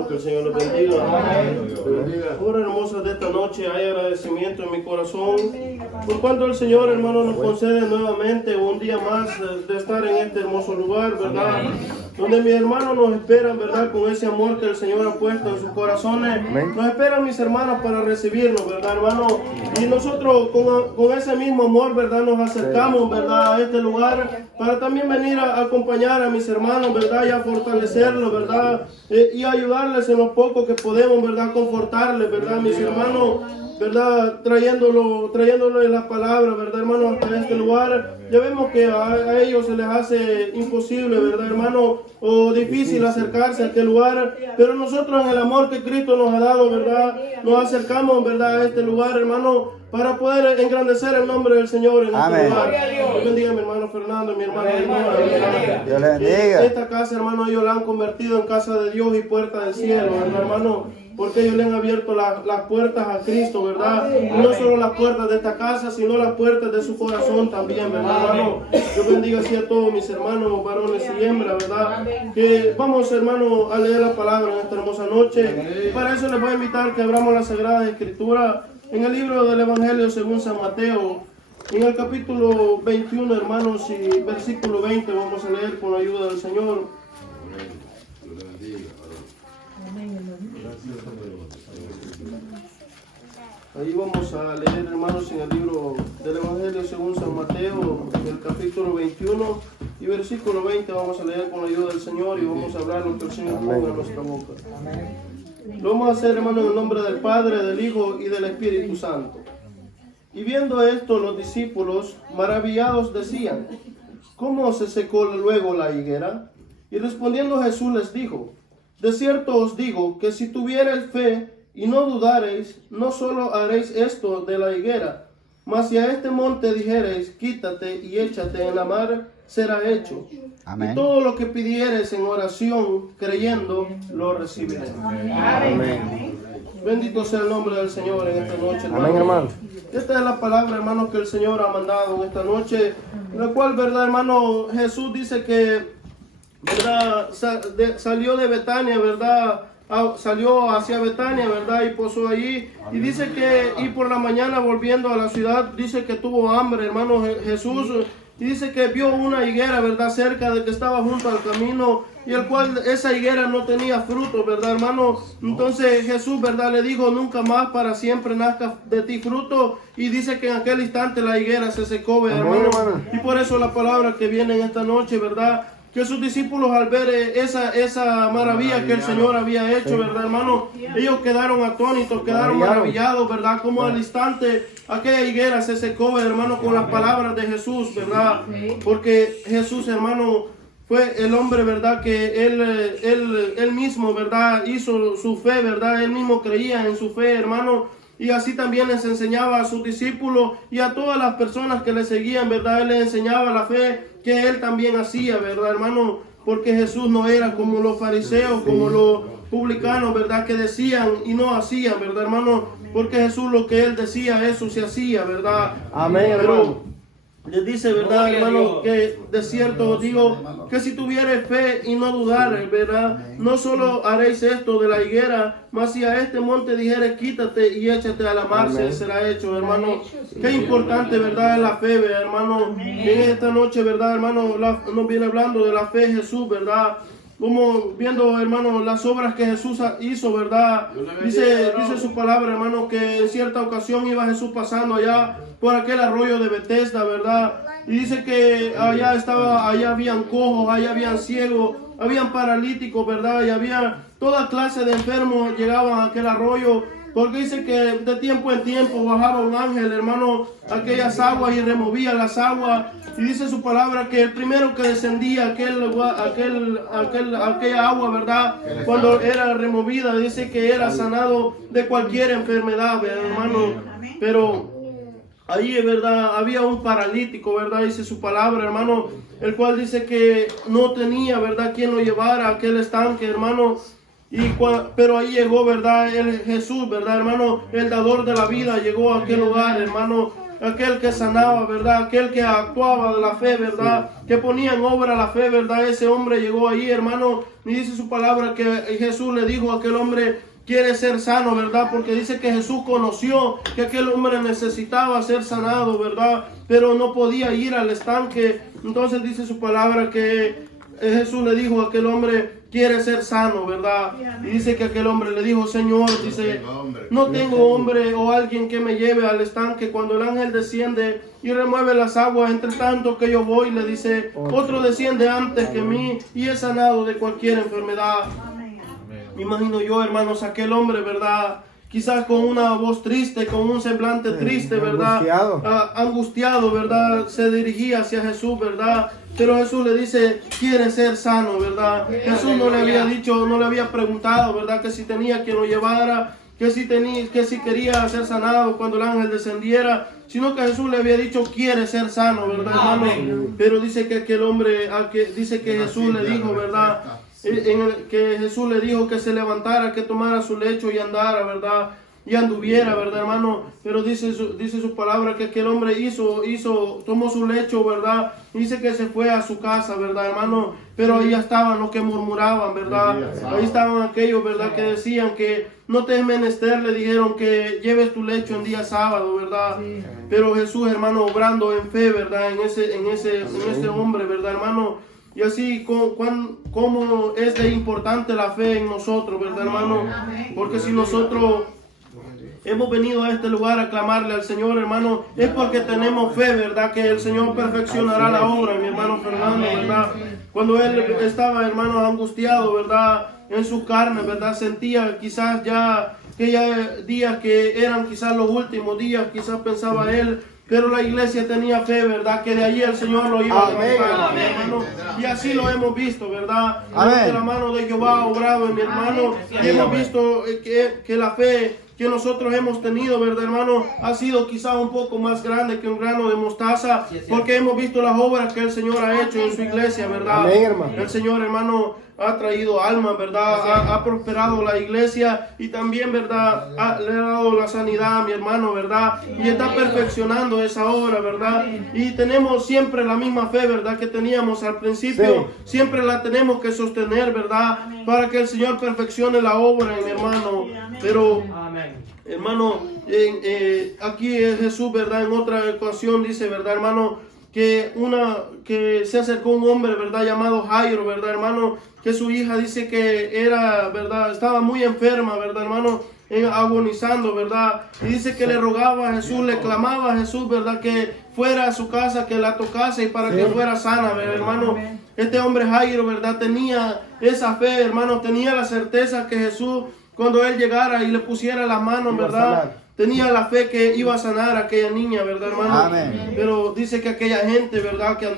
hermanos, que el Señor les bendiga. Ahora, hermosas de esta noche, hay agradecimiento en mi corazón por cuanto el Señor, hermano, nos concede nuevamente un día más de estar en este hermoso lugar, ¿verdad? Donde mis hermanos nos esperan, ¿verdad? Con ese amor que el Señor ha puesto en sus corazones. Nos esperan mis hermanos para recibirnos, ¿verdad, hermano? Y nosotros con ese mismo amor, ¿verdad? Nos acercamos, ¿verdad? A este lugar para también venir a acompañar a mis hermanos, ¿verdad? Y a fortalecerlos, ¿verdad? Y ayudarles en lo poco que podemos, ¿verdad? Confortarles, ¿verdad? Mis hermanos, ¿verdad? Trayéndole las palabras, ¿verdad, hermano? Hasta este lugar. Ya vemos que a ellos se les hace imposible, ¿verdad, hermano? O difícil acercarse a este lugar. Pero nosotros, en el amor que Cristo nos ha dado, ¿verdad? Nos acercamos, ¿verdad? A este lugar, hermano, para poder engrandecer el nombre del Señor en este lugar. Dios bendiga a mi hermano Fernando, mi hermano Dios le bendiga. Esta casa, hermano, ellos la han convertido en casa de Dios y puerta del cielo, ¿verdad, hermano? Porque ellos le han abierto las puertas a Cristo, ¿verdad? Y no solo las puertas de esta casa, sino las puertas de su corazón también, ¿verdad, hermano? Yo bendiga así a todos mis hermanos, varones y hembras, ¿verdad? Que vamos, hermano, a leer la palabra en esta hermosa noche. Y para eso les voy a invitar que abramos la Sagrada Escritura en el libro del Evangelio según San Mateo, en el capítulo 21, hermanos, y versículo 20, vamos a leer con la ayuda del Señor. Ahí vamos a leer, hermanos, en el libro del Evangelio según San Mateo, en el capítulo 21 y versículo 20, vamos a leer con la ayuda del Señor y vamos a hablar lo que el Señor ponga en nuestra boca. Lo vamos a hacer, hermano, en el nombre del Padre, del Hijo y del Espíritu Santo. Y viendo esto, los discípulos, maravillados, decían: ¿cómo se secó luego la higuera? Y respondiendo Jesús les dijo: de cierto os digo que si tuviereis fe y no dudareis, no solo haréis esto de la higuera, mas si a este monte dijereis: quítate y échate en la mar, será hecho. Amén. Y todo lo que pidiereis en oración, creyendo, lo recibiréis. Amén. Bendito sea el nombre del Señor en esta noche, hermano. Amén, hermano. Esta es la palabra, hermano, que el Señor ha mandado en esta noche, la cual, verdad, hermano, Jesús dice que, verdad, salió de Betania, verdad, salió hacia Betania, verdad, y posó allí, y dice que, y por la mañana volviendo a la ciudad, dice que tuvo hambre, hermano, Jesús, y dice que vio una higuera, verdad, cerca de que estaba junto al camino, y el cual esa higuera no tenía fruto, verdad, hermano. Entonces Jesús, verdad, le dijo: nunca más para siempre nazca de ti fruto. Y dice que en aquel instante la higuera se secó, ¿verdad, hermano? Y por eso la palabra que viene en esta noche, verdad, que sus discípulos, al ver esa maravilla que el Señor había hecho, verdad, hermano, ellos quedaron atónitos, quedaron maravillados, verdad, como al instante aquella higuera se secó, hermano, con las palabras de Jesús, verdad, porque Jesús, hermano, fue el hombre, verdad, que él mismo, verdad, hizo su fe, verdad, él mismo creía en su fe, hermano, y así también les enseñaba a sus discípulos y a todas las personas que le seguían, verdad, él les enseñaba la fe que él también hacía, verdad, hermano, porque Jesús no era como los fariseos, como los publicanos, verdad, que decían y no hacían, verdad, hermano, porque Jesús lo que él decía, eso se hacía, verdad. Amén, hermano. Les dice, verdad, hermano, que de cierto os digo que si tuviereis fe y no dudareis, verdad, no solo haréis esto de la higuera, mas si a este monte dijereis: quítate y échate a la mar, será hecho, hermano. Qué importante, verdad, es la fe, hermano. En esta noche, verdad, hermano, nos viene hablando de la fe de Jesús, verdad. Como viendo, hermano, las obras que Jesús hizo, verdad. Dice su palabra, hermano, que en cierta ocasión iba Jesús pasando allá por aquel arroyo de Betesda, verdad. Y dice que allá habían cojos, allá habían ciegos, habían paralíticos, verdad. Y había toda clase de enfermos llegaban a aquel arroyo. Porque dice que de tiempo en tiempo bajaba un ángel, hermano, aquellas aguas y removía las aguas. Y dice su palabra que el primero que descendía aquella agua, ¿verdad? Cuando era removida, dice que era sanado de cualquier enfermedad, hermano. Pero ahí, ¿verdad? Había un paralítico, ¿verdad? Dice su palabra, hermano, el cual dice que no tenía, ¿verdad?, quien lo llevara a aquel estanque, hermano. Pero ahí llegó, ¿verdad?, Jesús, ¿verdad, hermano? El dador de la vida llegó a aquel lugar, hermano. aquel que sanaba, ¿verdad? Aquel que actuaba de la fe, ¿verdad? Que ponía en obra la fe, ¿verdad? Ese hombre llegó allí, hermano, y dice su palabra que Jesús le dijo a aquel hombre: quiere ser sano, ¿verdad? Porque dice que Jesús conoció que aquel hombre necesitaba ser sanado, ¿verdad? Pero no podía ir al estanque. Entonces dice su palabra que Jesús le dijo a aquel hombre: quiere ser sano, ¿verdad? Y dice que aquel hombre le dijo: Señor, dice, no tengo hombre o alguien que me lleve al estanque cuando el ángel desciende y remueve las aguas. Entre tanto que yo voy, le dice, otro desciende antes que mí y es sanado de cualquier enfermedad. Me imagino yo, hermanos, aquel hombre, ¿verdad? Quizás con una voz triste, con un semblante triste, ¿verdad? Angustiado, ¿verdad? Se dirigía hacia Jesús, ¿verdad? Pero Jesús le dice: quiere ser sano, ¿verdad? Jesús no le había dicho, no le había preguntado, ¿verdad? Que si tenía quien lo llevara, que si quería ser sanado cuando el ángel descendiera, sino que Jesús le había dicho: quiere ser sano, ¿verdad, hermano? Pero dice que aquel hombre, dice que Jesús le dijo, ¿verdad? Que Jesús le dijo que se levantara, que tomara su lecho y andara, ¿verdad? Y anduviera, ¿verdad, hermano? Pero dice su palabra que aquel hombre tomó su lecho, ¿verdad? Dice que se fue a su casa, ¿verdad, hermano? Pero ahí estaban los que murmuraban, ¿verdad? Ahí estaban aquellos, ¿verdad? Que decían que no te es menester, le dijeron que lleves tu lecho en día sábado, ¿verdad? Pero Jesús, hermano, obrando en fe, ¿verdad? En ese hombre, ¿verdad, hermano? Y así como es de importante la fe en nosotros, ¿verdad, hermano? Porque si nosotros hemos venido a este lugar a clamarle al Señor, hermano, es porque tenemos fe, ¿verdad? Que el Señor perfeccionará la obra, mi hermano Fernando, ¿verdad? Cuando él estaba, hermano, angustiado, ¿verdad? En su carne, ¿verdad? Sentía quizás ya días que eran quizás los últimos días, quizás pensaba él. Pero la iglesia tenía fe, ¿verdad? Que de allí el Señor lo iba a levantar, mi hermano. Y así lo hemos visto, ¿verdad? De la mano de Jehová ha obrado en mi hermano. Y hemos visto que la fe que nosotros hemos tenido, ¿verdad, hermano? Ha sido quizá un poco más grande que un grano de mostaza. Porque hemos visto las obras que el Señor ha hecho en su iglesia, ¿verdad? Amén, hermano. El Señor, hermano, ha traído almas, ¿verdad? Ha prosperado la iglesia y también, ¿verdad? Le ha dado la sanidad a mi hermano, ¿verdad? Y está perfeccionando esa obra, ¿verdad? Y tenemos siempre la misma fe, ¿verdad? Que teníamos al principio. Sí. Siempre la tenemos que sostener, ¿verdad? Para que el Señor perfeccione la obra, mi hermano. Pero, hermano, aquí Jesús, ¿verdad? En otra ocasión dice, ¿verdad, hermano? Que se acercó un hombre, ¿verdad? Llamado Jairo, ¿verdad, hermano? Que su hija dice que era, ¿verdad? Estaba muy enferma, ¿verdad, hermano? Agonizando, ¿verdad? Y dice que le rogaba a Jesús, le clamaba a Jesús, ¿verdad? Que fuera a su casa, que la tocase y para que fuera sana, ¿verdad, hermano? Este hombre Jairo, ¿verdad? Tenía esa fe, hermano, tenía la certeza que Jesús, cuando él llegara y le pusiera las manos, ¿verdad? Tenía la fe que iba a sanar a aquella niña, ¿verdad, hermano? Amén. Pero dice que aquella gente, ¿verdad? Que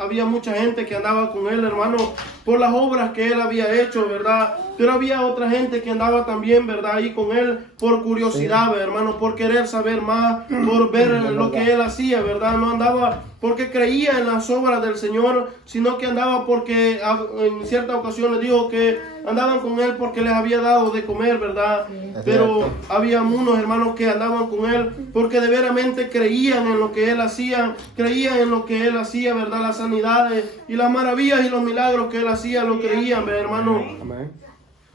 había mucha gente que andaba con él, hermano, por las obras que él había hecho, ¿verdad? Pero había otra gente que andaba también, ¿verdad? Ahí con él por curiosidad, sí, hermano, por querer saber más, por ver lo que él hacía, ¿verdad? No andaba porque creía en las obras del Señor, sino que andaba porque en cierta ocasión le dijo que andaban con él porque les había dado de comer, ¿verdad? Pero había unos hermanos que andaban con él porque de veramente creían en lo que él hacía, creían en lo que él hacía, ¿verdad? Las sanidades y las maravillas y los milagros que él hacía, lo creían, ¿verdad, hermano? Amén.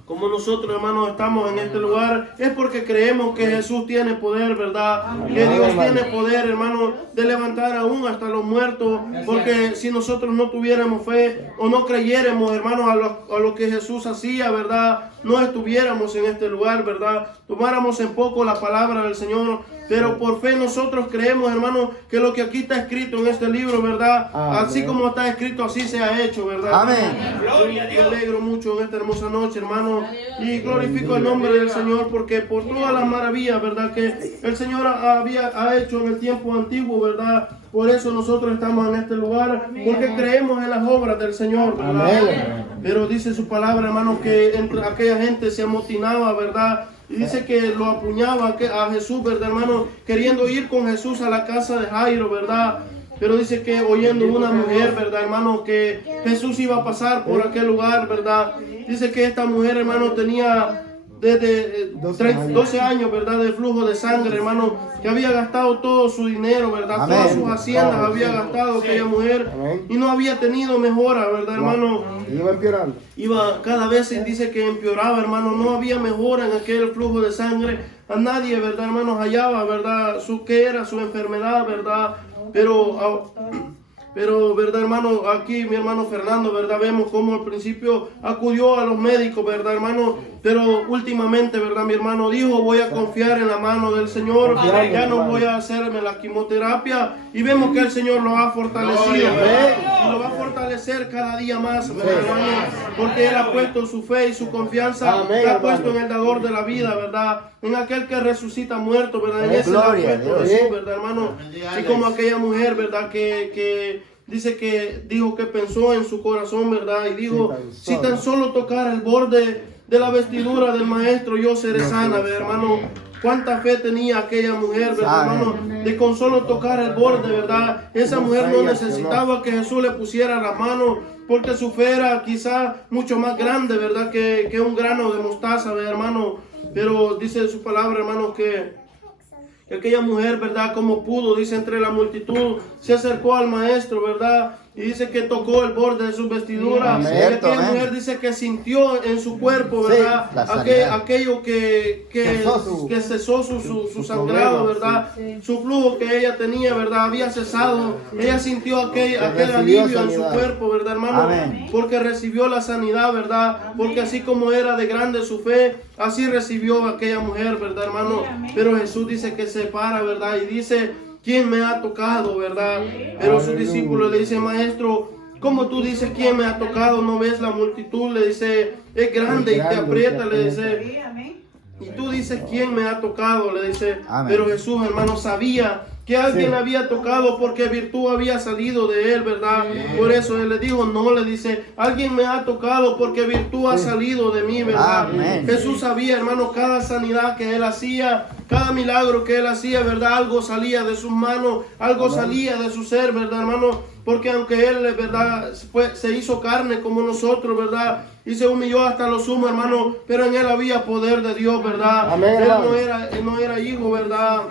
Como nosotros, hermanos, estamos en este lugar, es porque creemos que Jesús tiene poder, ¿verdad? Que Dios tiene poder, hermano, de levantar aún hasta los muertos. Porque si nosotros no tuviéramos fe o no creyéramos, hermanos, a lo que Jesús hacía, ¿verdad? No estuviéramos en este lugar, ¿verdad? Tomáramos en poco la palabra del Señor. Pero por fe nosotros creemos, hermano, que lo que aquí está escrito en este libro, ¿verdad? Amén. Así como está escrito, así se ha hecho, ¿verdad? Amén. Gloria a Dios. Me alegro mucho en esta hermosa noche, hermano. Y glorifico el nombre del Señor porque por todas las maravillas, ¿verdad? Que el Señor ha hecho en el tiempo antiguo, ¿verdad? Por eso nosotros estamos en este lugar, porque creemos en las obras del Señor, ¿verdad? Amén. Pero dice su palabra, hermano, que entre aquella gente se amotinaba, ¿verdad? Y dice que lo apuñaba a Jesús, ¿verdad, hermano? Queriendo ir con Jesús a la casa de Jairo, ¿verdad? Pero dice que oyendo una mujer, ¿verdad, hermano? Que Jesús iba a pasar por aquel lugar, ¿verdad? Dice que esta mujer, hermano, tenía desde 12 años, ¿verdad? De flujo de sangre, hermano, que había gastado todo su dinero, ¿verdad? Amén. Todas sus haciendas había gastado aquella mujer y no había tenido mejora, ¿verdad, hermano? Iba empeorando. Iba cada vez dice que empeoraba, hermano, no había mejora en aquel flujo de sangre. A nadie, ¿verdad, hermanos? Hallaba, ¿verdad? Qué era su enfermedad, ¿verdad? Pero, ¿verdad, hermano? Aquí mi hermano Fernando, ¿verdad? Vemos cómo al principio acudió a los médicos, ¿verdad, hermano? Pero últimamente, ¿verdad? Mi hermano dijo, voy a confiar en la mano del Señor, ya no voy a hacerme la quimoterapia. Y vemos que el Señor lo ha fortalecido, ¿verdad? Y lo va a fortalecer cada día más, ¿verdad, hermano? Porque Él ha puesto su fe y su confianza, la ha puesto en el dador de la vida, ¿verdad? En aquel que resucita muerto, ¿verdad? En ese le ha puesto Jesús, ¿verdad, hermano? Y como aquella mujer, ¿verdad? Que dice que dijo que pensó en su corazón, ¿verdad? Y dijo, si tan solo tocara el borde de la vestidura del maestro, yo seré sana, ¿verdad, hermano? Cuánta fe tenía aquella mujer, ¿verdad, hermano? De con solo tocar el borde, ¿verdad? Esa mujer no necesitaba que Jesús le pusiera la mano, porque su fe era quizá mucho más grande, ¿verdad? Que un grano de mostaza, ¿verdad, hermano? Pero dice su palabra, hermano, que aquella mujer, ¿verdad? Como pudo, dice, entre la multitud, se acercó al maestro, ¿verdad? Y dice que tocó el borde de su vestidura. Y aquella mujer dice que sintió en su cuerpo, ¿verdad? Aquello que cesó su sangrado, ¿verdad? Su flujo que ella tenía, ¿verdad? Había cesado. Ella sintió aquel alivio en su cuerpo, ¿verdad, hermano? Amén. Porque recibió la sanidad, ¿verdad? Porque así como era de grande su fe, así recibió aquella mujer, ¿verdad, hermano? Pero Jesús dice que se para, ¿verdad? Y dice, ¿quién me ha tocado, verdad? Pero su discípulo le dice, maestro, ¿cómo tú dices quién me ha tocado? ¿No ves la multitud? Le dice, es grande y te aprieta, le dice. Y tú dices, ¿quién me ha tocado? Le dice. Pero Jesús, hermano, sabía que alguien había tocado porque virtud había salido de él, ¿verdad? Por eso él le dijo, no, le dice, alguien me ha tocado porque virtud ha salido de mí, ¿verdad? Jesús sabía, hermano, cada sanidad que él hacía, cada milagro que él hacía, ¿verdad? Algo salía de sus manos, algo salía de su ser, ¿verdad, hermano? Porque aunque él, ¿verdad? Se hizo carne como nosotros, ¿verdad? Y se humilló hasta lo sumo, hermano, pero en él había poder de Dios, ¿verdad? Él no era hijo, ¿verdad?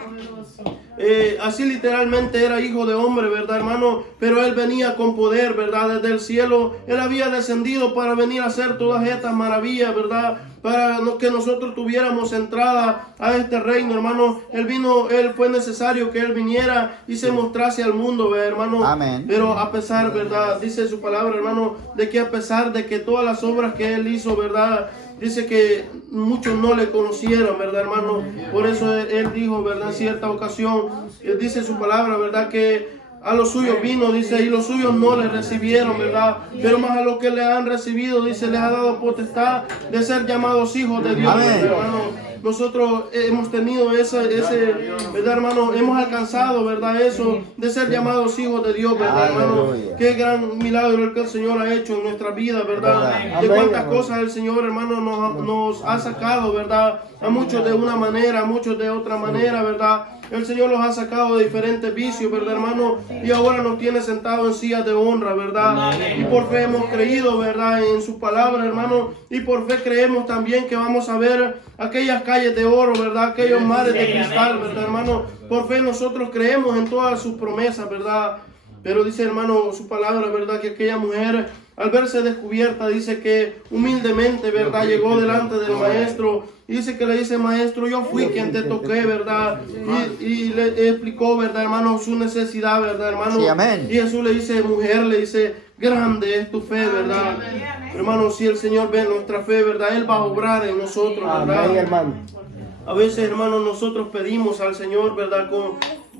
Así literalmente era hijo de hombre, ¿verdad, hermano? Pero él venía con poder, ¿verdad? Desde el cielo. Él había descendido para venir a hacer todas estas maravillas, ¿verdad? Para que nosotros tuviéramos entrada a este reino, hermano. Él fue necesario que él viniera y se mostrase al mundo, ¿verdad, hermano? Amén. Pero a pesar, ¿verdad? Dice su palabra, hermano, de que a pesar de que todas las obras que él hizo, ¿verdad? Dice que muchos no le conocieron, ¿verdad, hermano? Por eso él dijo, ¿verdad? En cierta ocasión, dice su palabra, ¿verdad? Que a los suyos vino, dice, y los suyos no le recibieron, ¿verdad? Pero más a los que le han recibido, dice, les ha dado potestad de ser llamados hijos de Dios, ¿verdad, hermano? Nosotros hemos tenido ¿verdad, hermano? Hemos alcanzado, ¿verdad? Eso de ser llamados hijos de Dios, ¿verdad, hermano? Qué gran milagro el que el Señor ha hecho en nuestra vida, ¿verdad? De cuántas cosas el Señor, hermano, nos ha sacado, ¿verdad? A muchos de una manera, a muchos de otra manera, ¿verdad? El Señor los ha sacado de diferentes vicios, ¿verdad, hermano? Y ahora nos tiene sentados en sillas de honra, ¿verdad? Y por fe hemos creído, ¿verdad? En su palabra, hermano. Y por fe creemos también que vamos a ver aquellas calles de oro, ¿verdad? Aquellos mares de cristal, ¿verdad, hermano? Por fe nosotros creemos en todas sus promesas, ¿verdad? Pero dice, hermano, su palabra, ¿verdad? Que aquella mujer, al verse descubierta, dice que humildemente, ¿verdad? Llegó delante del maestro y dice que le dice, maestro, yo fui quien te toqué, ¿verdad? Y le explicó, ¿verdad, hermano? Su necesidad, ¿verdad, hermano? Sí, amén. Y Jesús le dice, mujer, le dice, grande es tu fe, ¿verdad? Hermano, si el Señor ve nuestra fe, ¿verdad? Él va a obrar en nosotros, ¿verdad? Amén, hermano. A veces, hermano, nosotros pedimos al Señor, ¿verdad?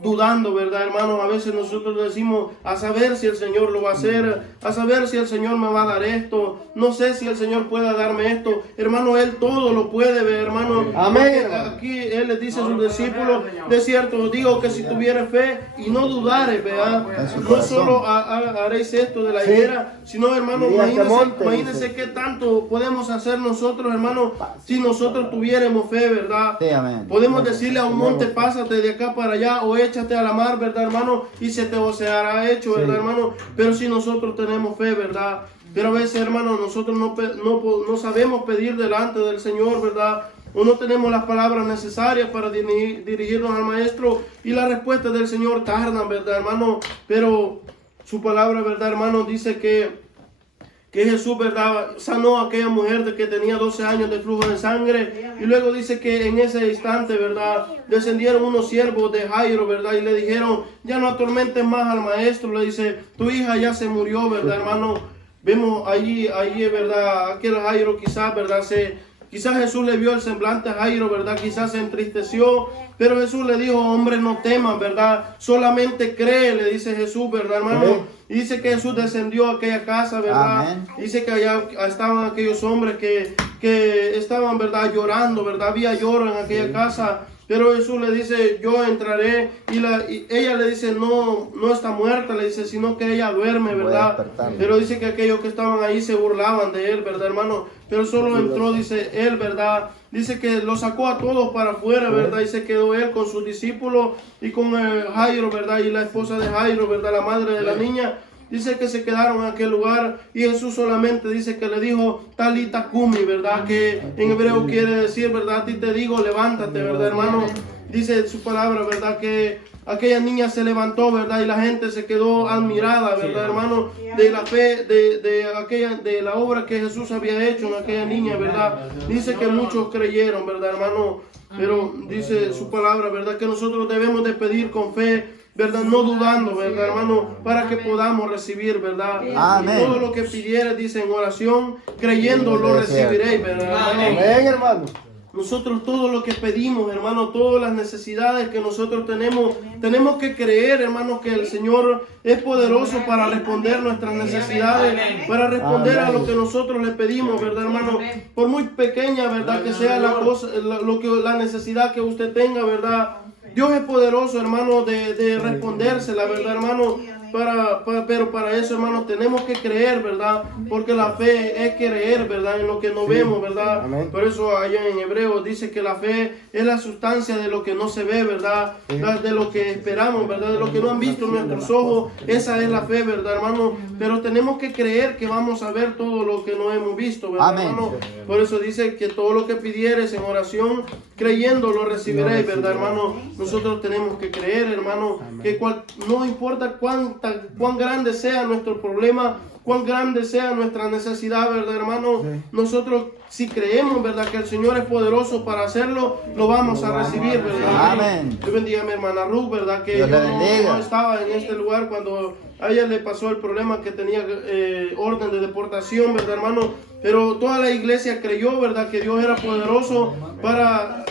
Dudando, ¿verdad, hermano? A veces nosotros decimos, a saber si el Señor lo va a hacer, a saber si el Señor me va a dar esto, no sé si el Señor pueda darme esto. Hermano, Él todo lo puede ver, hermano. Amén. Aquí Él les dice a sus discípulos, de cierto os digo que si tuviere fe y no dudare, ¿verdad? No solo haréis esto de la higuera, sino, hermano, imagínense qué tanto podemos hacer nosotros, hermano, si nosotros tuviéramos fe, ¿verdad? Sí, amén. Podemos decirle a un monte, pásate de acá para allá, o échate a la mar, ¿verdad, hermano? Y se te hará hecho, ¿verdad, hermano? Pero si nosotros tenemos fe, ¿verdad? Pero a veces, hermano, nosotros no sabemos pedir delante del Señor, ¿verdad? o no tenemos las palabras necesarias para dirigirnos al Maestro, y las respuestas del Señor tardan, ¿verdad, hermano? Pero su palabra, ¿verdad, hermano? Dice que Jesús, ¿verdad?, sanó a aquella mujer de que tenía 12 años de flujo de sangre. Y luego dice que en ese instante, ¿verdad?, descendieron unos siervos de Jairo, ¿verdad?, y le dijeron, ya no atormentes más al maestro. Le dice, tu hija ya se murió, ¿verdad, hermano? Vemos allí, ¿verdad?, aquel Jairo quizás, ¿verdad?, quizás Jesús le vio el semblante a Jairo, ¿verdad?, quizás se entristeció, pero Jesús le dijo, hombre, no teman, ¿verdad?, solamente cree, le dice Jesús, ¿verdad, hermano? Y dice que Jesús descendió a aquella casa, ¿verdad? Amén. Dice que allá estaban aquellos hombres que estaban, ¿verdad?, llorando, ¿verdad? Había lloro en aquella casa. Pero Jesús le dice, yo entraré, y ella le dice, no está muerta, le dice, sino que ella duerme, ¿verdad? Pero dice que aquellos que estaban ahí se burlaban de él, ¿verdad, hermano? Pero solo entró, dice él, ¿verdad? Dice que lo sacó a todos para afuera, ¿verdad? Y se quedó él con sus discípulos y con Jairo, ¿verdad? Y la esposa de Jairo, ¿verdad? La madre de la niña. Dice que se quedaron en aquel lugar, y Jesús solamente dice que le dijo Talita Kumi, ¿verdad? Que en hebreo quiere decir, ¿verdad? A ti te digo, levántate, ¿verdad, hermano? Dice su palabra, ¿verdad? Que aquella niña se levantó, ¿verdad? Y la gente se quedó admirada, ¿verdad, hermano? De la fe, de la obra que Jesús había hecho en aquella niña, ¿verdad? Dice que muchos creyeron, ¿verdad, hermano? Pero dice su palabra, ¿verdad? Que nosotros debemos de pedir con fe, ¿verdad? No dudando, ¿verdad, hermano? Para que podamos recibir, ¿verdad? Amén. Todo lo que pidieres, dice en oración, creyendo lo recibiréis, ¿verdad, hermano? Amén, hermano. Nosotros todo lo que pedimos, hermano, todas las necesidades que nosotros tenemos que creer, hermano, que el Señor es poderoso para responder nuestras necesidades, para responder a lo que nosotros le pedimos, ¿verdad, hermano? Por muy pequeña, ¿verdad?, que sea la cosa, la necesidad que usted tenga, ¿verdad? Dios es poderoso, hermano, de respondérsela, ¿verdad, hermano? Pero para eso, hermano, tenemos que creer, ¿verdad? Porque la fe es creer, ¿verdad? En lo que no vemos, ¿verdad? Amén. Por eso allá en Hebreos dice que la fe es la sustancia de lo que no se ve, ¿verdad? De lo que esperamos, ¿verdad? De lo que no han visto nuestros ojos. Esa es la fe, ¿verdad, hermano? Pero tenemos que creer que vamos a ver todo lo que no hemos visto, ¿verdad, Amén. hermano? Por eso dice que todo lo que pidieres en oración, creyendo lo recibiréis, ¿verdad, hermano? Nosotros tenemos que creer, hermano, que no importa cuán grande sea nuestro problema, cuán grande sea nuestra necesidad, ¿verdad, hermano? Nosotros, si creemos, ¿verdad?, que el Señor es poderoso para hacerlo, lo vamos a recibir, ¿verdad? Amén. Dios bendiga a mi hermana Ruth, ¿verdad? Que Dios yo le bendiga. no estaba en este lugar cuando a ella le pasó el problema que tenía orden de deportación, ¿verdad, hermano? Pero toda la iglesia creyó, ¿verdad?, que Dios era poderoso para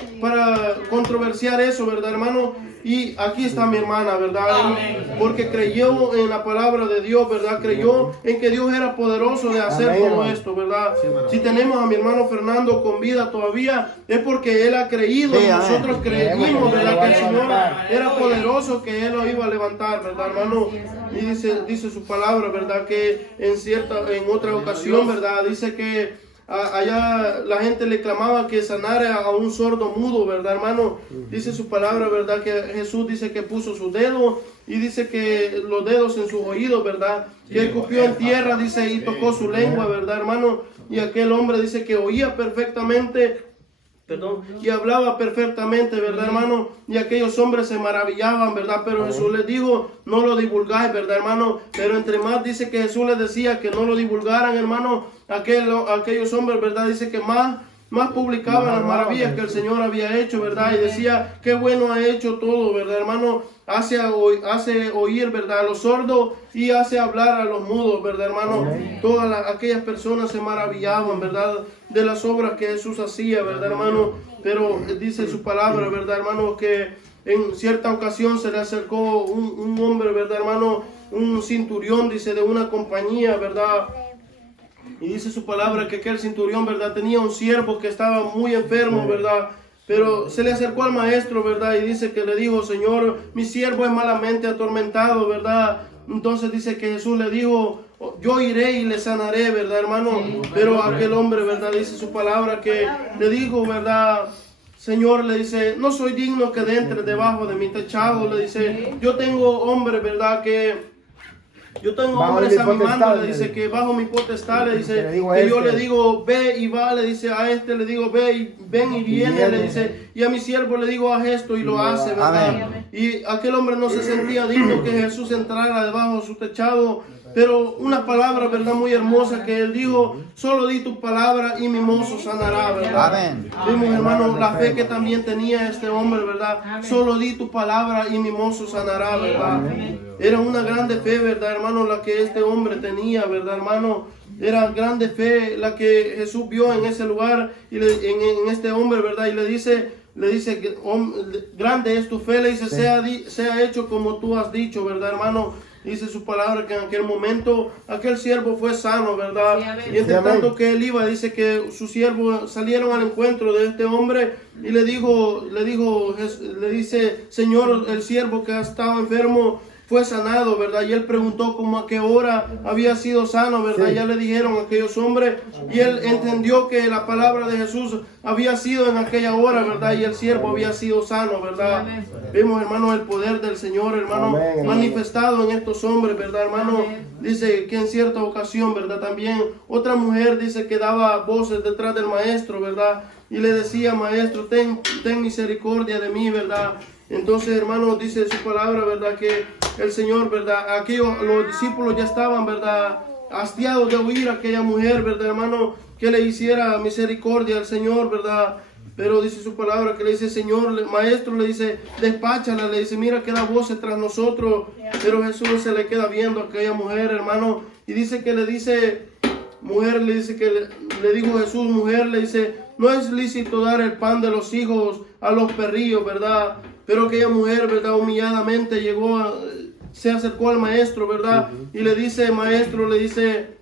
controversiar eso, ¿verdad, hermano? Y aquí está mi hermana, ¿verdad? Porque creyó en la palabra de Dios, ¿verdad? Creyó en que Dios era poderoso de hacer todo esto, ¿verdad? Si tenemos a mi hermano Fernando con vida todavía, es porque él ha creído, Sí, y amén. nosotros creímos, ¿verdad?, que el Señor era poderoso, que Él lo iba a levantar, ¿verdad, hermano? Y dice su palabra, ¿verdad?, que en otra ocasión, ¿verdad?, dice que allá la gente le clamaba que sanara a un sordo mudo, ¿verdad, hermano? Dice su palabra, ¿verdad?, que Jesús dice que puso sus dedos, y dice que los dedos en sus oídos, ¿verdad?, que escupió en tierra, dice, y tocó su lengua, ¿verdad, hermano? Y aquel hombre dice que oía perfectamente, y hablaba perfectamente, ¿verdad, hermano? Y aquellos hombres se maravillaban, ¿verdad? Pero Jesús les dijo, no lo divulgáis, ¿verdad, hermano? Pero entre más dice que Jesús les decía que no lo divulgaran, hermano, aquellos hombres, ¿verdad? Dice que más publicaban las maravillas que el Señor había hecho, ¿verdad? Y decía, qué bueno ha hecho todo, ¿verdad, hermano? Hace oír, ¿verdad?, a los sordos, y hace hablar a los mudos, ¿verdad, hermano? Todas aquellas personas se maravillaban, ¿verdad?, de las obras que Jesús hacía, ¿verdad, hermano? Pero dice su palabra, ¿verdad, hermano?, que en cierta ocasión se le acercó un hombre, ¿verdad, hermano? Un centurión, dice, de una compañía, ¿verdad? Y dice su palabra que aquel centurión, ¿verdad?, tenía un siervo que estaba muy enfermo, ¿verdad? Pero se le acercó al maestro, ¿verdad? Y dice que le dijo, Señor, mi siervo es malamente atormentado, ¿verdad? Entonces dice que Jesús le dijo, yo iré y le sanaré, ¿verdad, hermano? Pero aquel hombre, ¿verdad?, dice su palabra que le dijo, ¿verdad? Señor, le dice, no soy digno que entre debajo de mi techado, le dice, yo tengo hombre, ¿verdad?, que Yo tengo Bajo hombres mi a mi mando, potestad, le dice, que bajo mi potestad, le dice, le digo a que yo este. le digo, ve y va, le dice a este, le digo, ve y ven y viene, le dice, y a mi siervo le digo, haz esto y lo hace, ¿verdad? Amén. Y aquel hombre no se sentía digno que Jesús entrara debajo de su techado, pero una palabra, ¿verdad? Muy hermosa que él dijo, solo di tu palabra y mi mozo sanará, ¿verdad? Amén. Vimos, hermano, la fe que también tenía este hombre, ¿verdad? Solo di tu palabra y mi mozo sanará, ¿verdad? Era una grande fe, ¿verdad, hermano? La que este hombre tenía, ¿verdad, hermano? Era grande fe la que Jesús vio en ese lugar y en este hombre, ¿verdad? Y le dice, grande es tu fe, le dice, sea hecho como tú has dicho, ¿verdad, hermano? Dice su palabra que en aquel momento aquel siervo fue sano, ¿verdad? Y entre tanto que él iba, dice que sus siervos salieron al encuentro de este hombre y le dice, Señor, el siervo que estaba enfermo fue sanado, ¿verdad? Y él preguntó como a qué hora había sido sano, ¿verdad? Sí. Ya le dijeron a aquellos hombres y él entendió que la palabra de Jesús había sido en aquella hora, ¿verdad? Y el siervo había sido sano, ¿verdad? Vemos, hermano, el poder del Señor, hermano, Amén. manifestado en estos hombres, ¿verdad, hermano? Dice que en cierta ocasión, ¿verdad? También otra mujer dice que daba voces detrás del maestro, ¿verdad? Y le decía, maestro, ten misericordia de mí, ¿verdad? Entonces, hermano, dice su palabra, ¿verdad? Que el Señor, ¿verdad? Los discípulos ya estaban, ¿verdad? Hastiados de oír a aquella mujer, ¿verdad, hermano? Que le hiciera misericordia al Señor, ¿verdad? Pero dice su palabra que le dice, Señor, maestro, le dice, despáchala, le dice, mira que da voces tras nosotros. Pero Jesús se le queda viendo a aquella mujer, hermano, y dice que le dice, mujer, le dice que le dijo Jesús, mujer, le dice, no es lícito dar el pan de los hijos a los perrillos, ¿verdad? Pero aquella mujer, ¿verdad? Humilladamente se acercó al maestro, ¿verdad? Y le dice, maestro, le dice,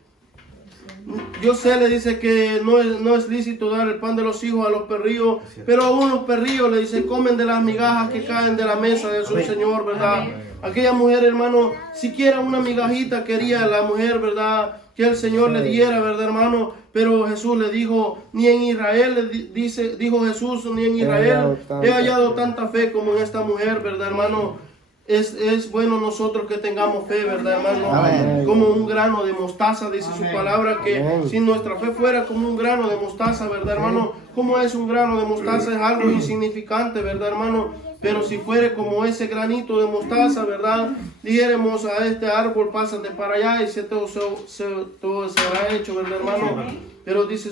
yo sé, le dice que no es lícito dar el pan de los hijos a los perrillos, pero aún los perrillos, le dice, comen de las migajas que caen de la mesa de su Señor, ¿verdad? Aquella mujer, hermano, siquiera una migajita quería la mujer, ¿verdad? Que el Señor le diera, ¿verdad, hermano? Pero Jesús le dijo, ni en Israel, dijo Jesús, ni en Israel he hallado tanta fe como en esta mujer, ¿verdad, hermano? Es bueno nosotros que tengamos fe, ¿verdad, hermano? Amén. Como un grano de mostaza, dice su palabra, que si nuestra fe fuera como un grano de mostaza, ¿verdad, hermano? ¿Cómo es un grano de mostaza? Es algo insignificante, ¿verdad, hermano? Pero si fuere como ese granito de mostaza, ¿verdad? Dijéramos a este árbol, pásate para allá y todo será hecho, ¿verdad, hermano? Pero dice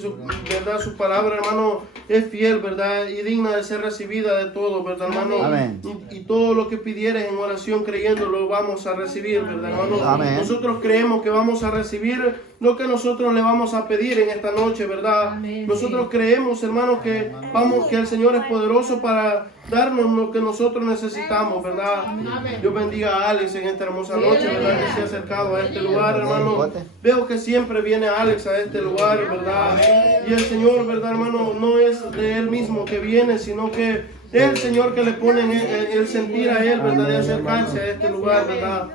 ¿verdad? Su palabra, hermano, es fiel, ¿verdad? Y digna de ser recibida de todo, ¿verdad, hermano? Amén. Y todo lo que pidieres en oración creyendo lo vamos a recibir, ¿verdad, hermano? Amén. Nosotros creemos que vamos a recibir lo que nosotros le vamos a pedir en esta noche, ¿verdad? Nosotros creemos, hermano, que el Señor es poderoso para darnos lo que nosotros necesitamos, ¿verdad? Dios bendiga a Alex en esta hermosa noche, ¿verdad? Que se ha acercado a este lugar, hermano. Veo que siempre viene Alex a este lugar, ¿verdad? Y el Señor, ¿verdad, hermano? No es de él mismo que viene, sino que es el Señor que le pone el sentir a él, ¿verdad? De acercarse a este lugar, ¿verdad?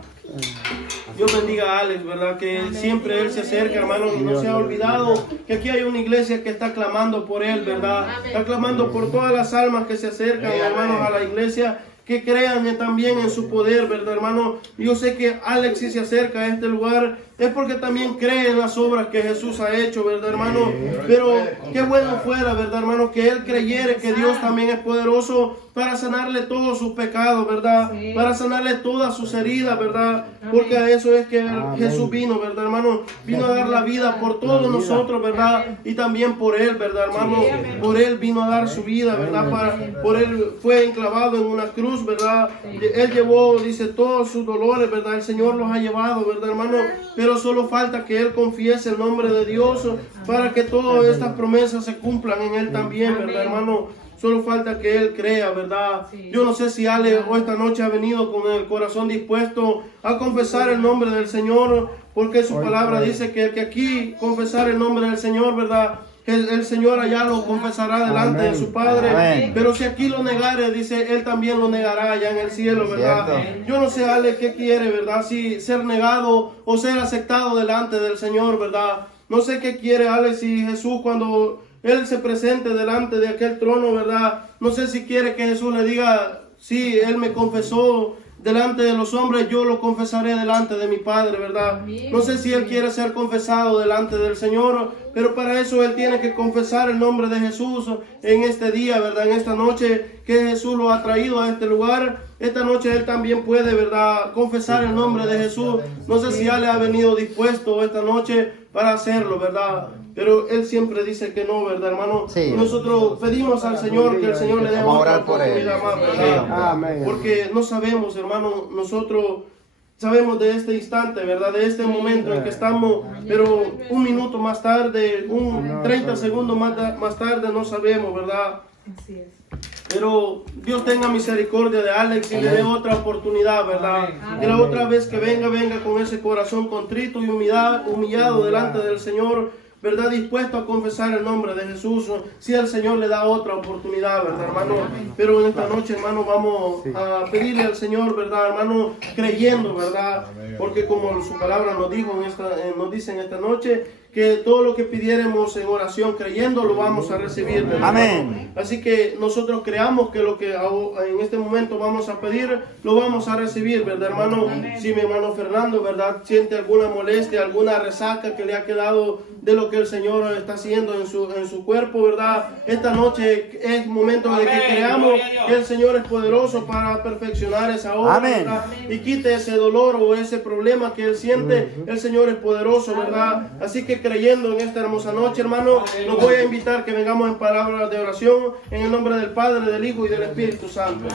Dios bendiga a Alex, ¿verdad? Que siempre él se acerca, hermano, y no se ha olvidado que aquí hay una iglesia que está clamando por él, ¿verdad? Está clamando por todas las almas que se acercan, hermanos, a la iglesia, que crean también en su poder, ¿verdad, hermano? Yo sé que Alex, si se acerca a este lugar, es porque también cree en las obras que Jesús ha hecho, ¿verdad, hermano? Pero qué bueno fuera, ¿verdad, hermano? Que él creyere que Dios también es poderoso para sanarle todos sus pecados, ¿verdad? Para sanarle todas sus heridas, ¿verdad? Porque a eso es que Jesús vino, ¿verdad, hermano? Vino a dar la vida por todos nosotros, ¿verdad? Y también por él, ¿verdad, hermano? Por él vino a dar su vida, ¿verdad? Por él fue enclavado en una cruz, ¿verdad? Él llevó, dice, todos sus dolores, ¿verdad? El Señor los ha llevado, ¿verdad, hermano? Pero solo falta que él confiese el nombre de Dios para que todas estas promesas se cumplan en él también, ¿verdad, hermano? Solo falta que él crea, ¿verdad? Yo no sé si Alex hoy esta noche ha venido con el corazón dispuesto a confesar el nombre del Señor, porque su palabra dice que el que aquí confesar el nombre del Señor, ¿verdad? El Señor allá lo confesará delante de su Padre. Amén. Pero si aquí lo negare, dice, Él también lo negará allá en el cielo, ¿verdad? Cierto. Yo no sé, Alex, qué quiere, ¿verdad? Si ser negado o ser aceptado delante del Señor, ¿verdad? No sé qué quiere, Alex, si Jesús cuando Él se presente delante de aquel trono, ¿verdad? No sé si quiere que Jesús le diga, sí, Él me confesó delante de los hombres, yo lo confesaré delante de mi Padre, ¿verdad? No sé si él quiere ser confesado delante del Señor, pero para eso él tiene que confesar el nombre de Jesús en este día, ¿verdad? En esta noche que Jesús lo ha traído a este lugar. Esta noche él también puede, ¿verdad?, confesar el nombre de Jesús. No sé si ya le ha venido dispuesto esta noche para hacerlo, ¿verdad? Pero él siempre dice que no, ¿verdad, hermano? Sí. Nosotros pedimos al Señor que el Señor le dé Vamos a otra orar por él. oportunidad más, ¿verdad? Amén. Porque no sabemos, hermano, nosotros sabemos de este instante, ¿verdad? De este momento en que estamos, pero un minuto más tarde, 30 segundos más tarde, no sabemos, ¿verdad? Así es. Pero Dios tenga misericordia de Alex y le dé otra oportunidad, ¿verdad? Que la otra vez que venga con ese corazón contrito y humillado delante del Señor, ¿verdad? Dispuesto a confesar el nombre de Jesús, si el Señor le da otra oportunidad, ¿verdad, hermano? Pero en esta noche, hermano, vamos a pedirle al Señor, ¿verdad, hermano? Creyendo, ¿verdad? Porque como su palabra nos dice en esta noche, que todo lo que pidiéramos en oración creyendo lo vamos a recibir, ¿verdad? Amén. Así que nosotros creamos que lo que en este momento vamos a pedir lo vamos a recibir, ¿verdad, hermano? Si mi hermano Fernando, ¿verdad?, siente alguna molestia, alguna resaca que le ha quedado de lo que el Señor está haciendo en su cuerpo, ¿verdad? Esta noche es momento de que creamos que el Señor es poderoso para perfeccionar esa obra, Amén. ¿verdad? Y quite ese dolor o ese problema que él siente. El Señor es poderoso, ¿verdad? Así que creyendo en esta hermosa noche, hermano, los voy a invitar que vengamos en palabras de oración en el nombre del Padre, del Hijo y del Espíritu Santo.